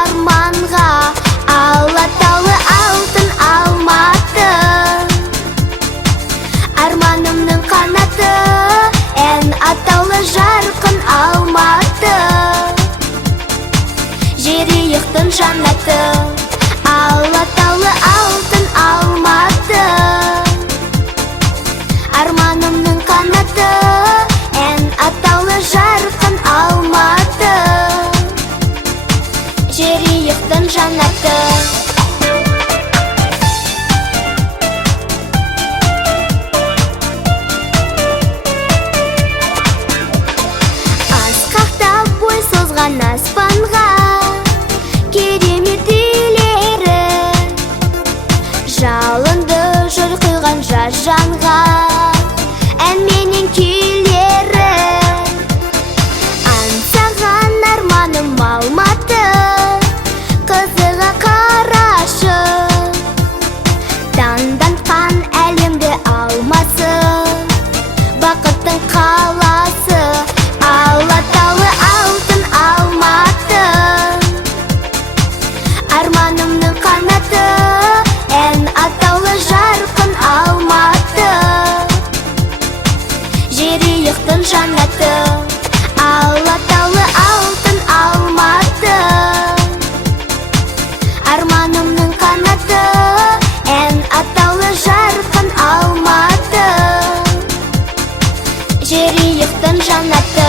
арманға, Алатаулы алтын Алматы. Арманымның қанаты, ән атаулы жарқын Алматы. Жерұйықтың жаннаты, Алатаулы алтын Алматы. Арманымның қанаты, ән атаулы жарқын Алматы. Жерұйықтың жаннаты. Асқақтап бой созған аспанға, керемет үйлері, жалынды жыр құйған жас жанға, әнменен күйлері. Аңсаған арманым Алматы, қызыға қарашы, таңданған әлемді алмасы, бақыттың қаласы. Алатаулы алтын Алматы. Арманымның қанаты, ән атаулы жарқын Алматы. Жерұйықтың жаннаты, Алатаулы алтын Алматы. Арманымның қанаты, ән атаулы жарқын Алматы. Жерұйықтың жаннаты.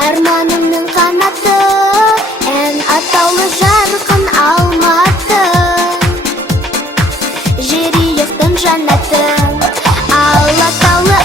Арманымның қанаты, ән атаулы жарқын Алматы. Жерұйықтың жаннаты, Алатаулы